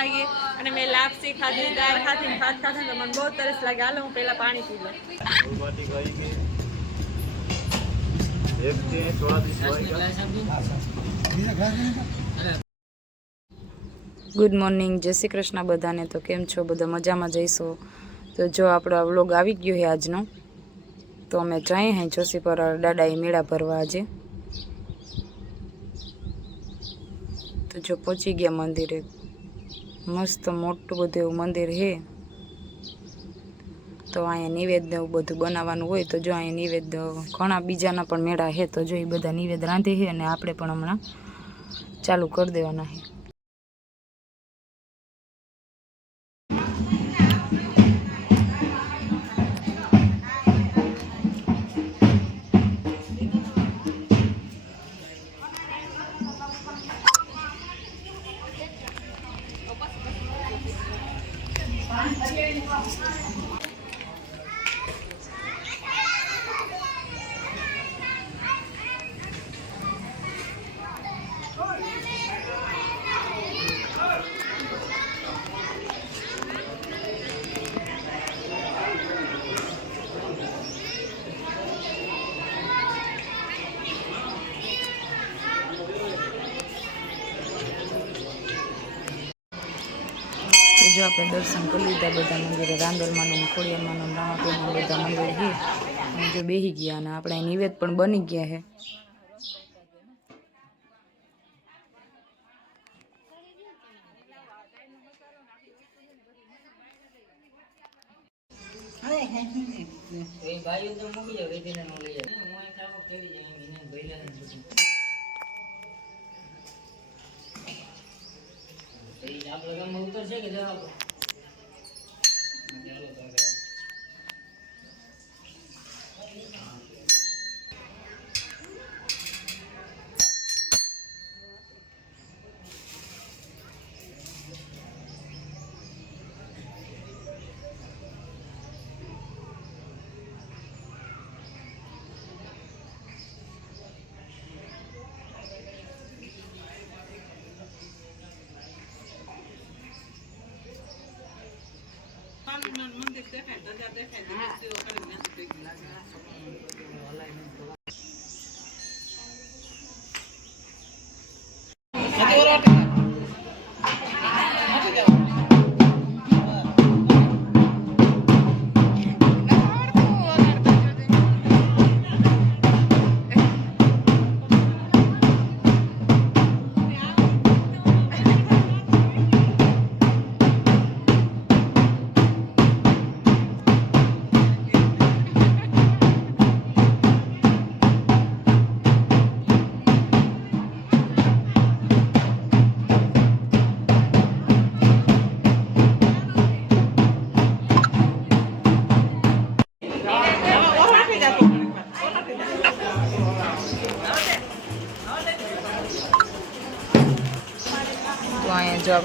લાગે અને મેં લાપસી ખાધી દાળ ખાધી ભાત ખાધા તો મને બહુ તરસ લાગે. હાલો, હું પહેલા પાણી પી લઉં. Good morning. જય શ્રી કૃષ્ણ બધાને. તો કેમ છો? બધા મજામાં જઈશો? તો જો આપણો વ્લોગ આવી ગયો છે આજનો, તો અમે જઈએ હે જોશી પર દાદાએ મેળા ભરવા આજે. તો જો પહોંચી ગયા મંદિરે. મસ્ત મોટું બધું એવું મંદિર છે. તો અહીંયા નિવેદ એવું બધું બનાવવાનું હોય તો જો અહીંયા નિવેદ ઘણા બીજાના પણ મેળા છે, તો જો એ બધા નિવેદ રાંધે છે અને આપણે પણ હમણાં ચાલુ કરી દેવાના છે. જો આપણે દર્શન કરી લીધા બધા મંદિરે રાંદલમાનું ખોડિયારમાંનું રામાપીરનું બધા મંદિર છે અને જો બેસી ગયા અને આપણે અહીં નિવેદ પણ બની ગયા છે. તો આ પ્રકારમાં ઉતરશે કે જવાબ? ਫੈਂਟਾ ਜਾਂਦੇ ਫੈਂਟੇ ਵਿੱਚ ਉਹ ਕਰ ਲੈਣਾ ਤੇ ਗਿਲਾ ਗਿਲਾ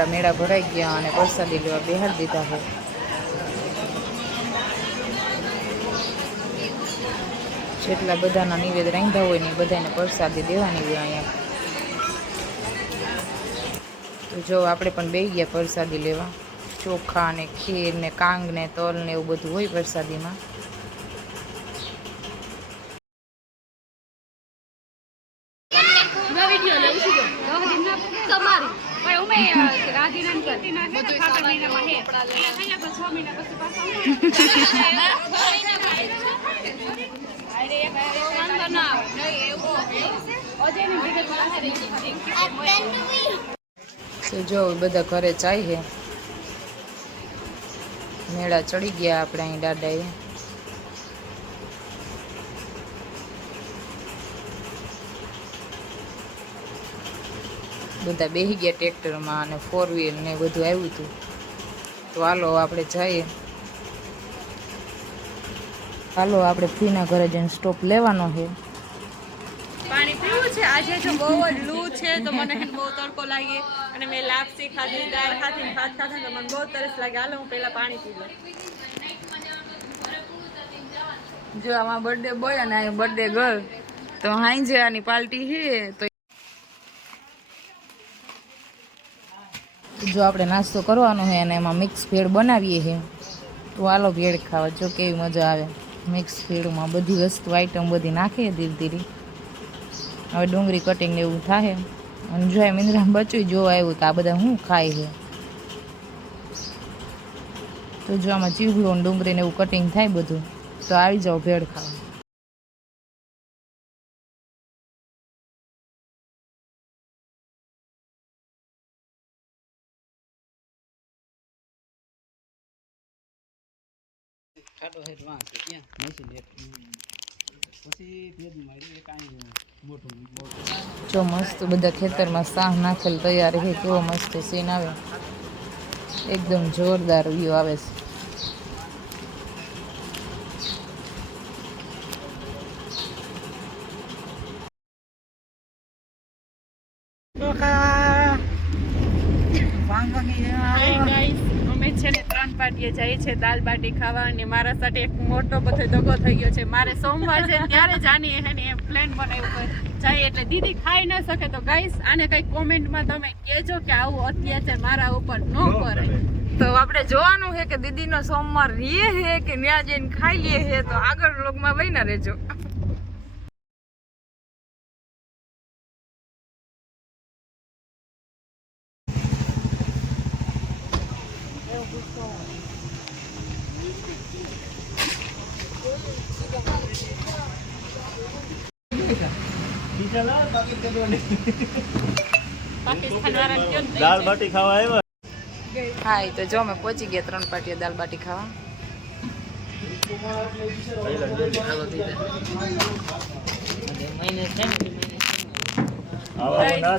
અહીંયા મેળા ભરાઈ ગયા અને પ્રસાદી લેવા બિહાર દીધા છે. જેટલા બધાના નિવેદ રાંધ્યા હોય ને બધાને પ્રસાદી દેવાની હોય અહીંયા. તો જો આપણે પણ બે ગયા પ્રસાદી લેવા. ચોખા ને ખીર ને કાંગ ને તલ ને એવું બધું હોય પ્રસાદીમાં તો જો હવે બધા ઘરે જાય છે. મેળા ચડી ગયા આપણે અહીં દાદાએ. બધા બેસી ગયા ટ્રેક્ટરમાં અને ફોર વ્હીલ ને બધું આવ્યું હતું તો હાલો આપણે જઈએ. હાલો આપણે ફીના ઘરે જઈને સ્ટોપ લેવાનો છે. પાણી પીવું છે? આજે જો બહુ જ લૂ છે તો મને બહુ તડકો લાગે. અને મેં લાપસી ખાધી દાળ ખાધી ભાત ખાધા તો મને બહુ તરસ લાગે. હાલો હું પહેલા પાણી પી લઉં. જો આમાં બર્થડે બોય અને અહીં બર્થડે ગર્લ તો હાઈ જવાની પાર્ટી છે તો જો આપણે નાસ્તો કરવાનો છે અને એમાં મિક્સ ભેળ બનાવીએ છે તો આલો ભેળ ખાવા. જો કેવી મજા આવે. મિક્સ ભેળમાં બધી વસ્તુ આઈટમ બધી નાખીએ ધીરે ધીરે. હવે ડુંગળી કટિંગ એવું થાય. અને જો એમ ઇન્દ્રામ બચ્યું જોવા આવ્યું કે આ બધા શું ખાય છે. તો જો આમાં ચીવડું ડુંગળીને એવું કટિંગ થાય બધું, તો આવી જાઓ ભેળ ખાવા. જો મસ્ત બધા ખેતરમાં સાહ નાખેલ તૈયાર છે કેવો મસ્ત સીન આવે. એકદમ જોરદાર વ્યૂ આવે છે. ગાઈસ અમે ને ત્રણ છે દાલ બાટી ખાવા અને મારા સાથે એક મોટો બધો દગો થઈ ગયો છે. મારે સોમવાર છે ત્યારે જ આની એને પ્લાન બનાવ્યું જાય એટલે દીદી ખાઈ ન શકે. તો ગાઈસ આને કઈ કોમેન્ટમાં તમે કહેજો કે આવું અત્યાચાર મારા ઉપર ન કરે. તો આપણે જોવાનું છે કે દીદીનો સોમવાર રીએ છે કે ન્યા જઈને ખાઈ લઈએ છે તો આગળ વ્લોગમાં બહીના રહેજો. બાટી ખાવા આવ્યા? હા એ તો જો અમે પહોંચી ગયા ત્રણ પાટીએ દાલ બાટી ખાવા. આવા ના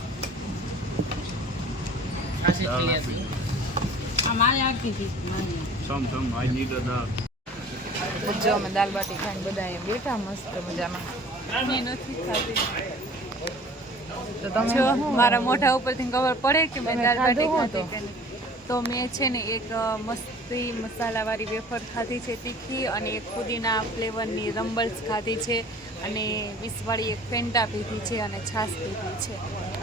જો અમે દાલ બાટી ખાઈને બધા અહીંયા બેઠા મસ્ત મજામાં તો તમે જો મારા મોઢા ઉપરથી ખબર પડે કે મેં દાલ બાટી ખાધું તો મેં છે ને એક મસ્તી મસાલાવાળી વેફર ખાધી છે તીખી અને એક ફુદીના ફ્લેવરની રંબલ્સ ખાધી છે અને વીસવાળી એક ફેન્ટા પીધી છે અને છાશ પીધી છે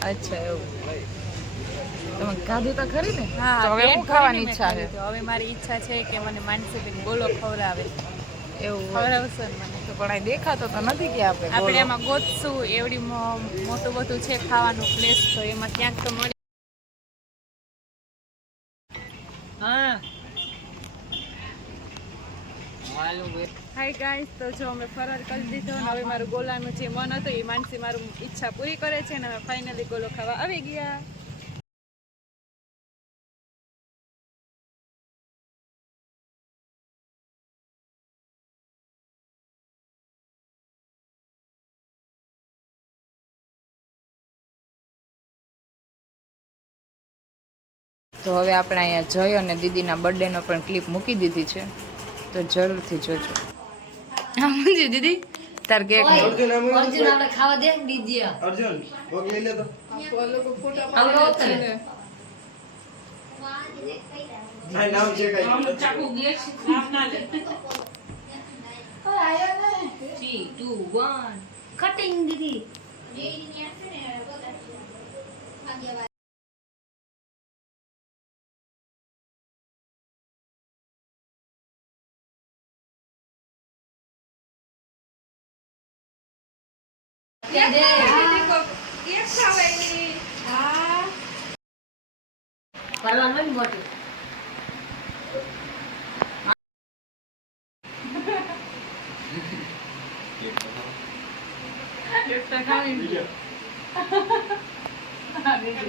અચ્છા એવું તમે ખાધું તો ખરી ને? હા તો હવે હું ખાવાની ઈચ્છા છે. હવે મારી ઈચ્છા છે કે મને માનસીબેન ગોલો ખવડાવે. એવું. ખવડાવશે ને મને. તો પણ દેખાતો તો નથી કે આપણે આપણે એમાં ગોતશું એવડી મોટું બધું છે ખાવાનું પ્લેસ તો એમાં ક્યાંક તો મળી હાય ગાઈસ તો જો અમે ફરાર કરી દીધો અને હવે મારું ગોલાનું જે મન હતું એ માનસી મારું ઈચ્છા પૂરી કરે છે અને અમે ફાઇનલી ગોલો ખાવા આવી ગયા. તો હવે આપણે અહીંયા જય અને દીદીના બર્થડેનો પણ ક્લિપ મૂકી દીધી છે. તો જરૂરથી જોજો. હા મુંજી દીદી તાર કેક અર્જુન આપણે ખાવા દે દીદી અર્જુન ભોગ લઈ લે તો. આવડો તને હા નામ છે કઈ? થ્રી ટુ વન કટિંગ દીદી. કરવાનું મોટું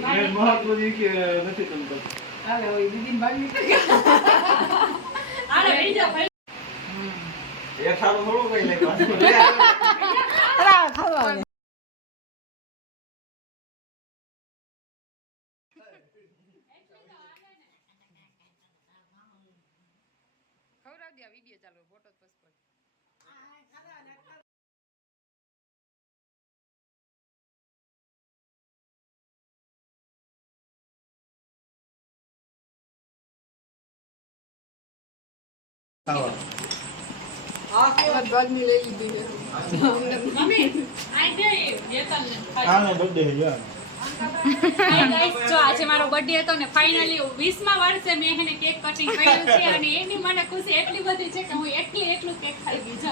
મેં મહાત્માજી કે નથી તમતો હાલે બીજા ભાઈ સારું થોડું કઈ લાગ્યું ખવડાવી દે આ વીડિયો ચાલુ ફોટો પોસ્ટ પર મમ્મી આઈ છે, જો આજે મારો બર્થડે હતો ને ફાઇનલી 20 માં વર્ષે મેં એને કેક કટિંગ કર્યું છે અને એની મને ખુશી એટલી બધી છે કે હું એકલી એટલું કેક ખાઈ ગઈ જો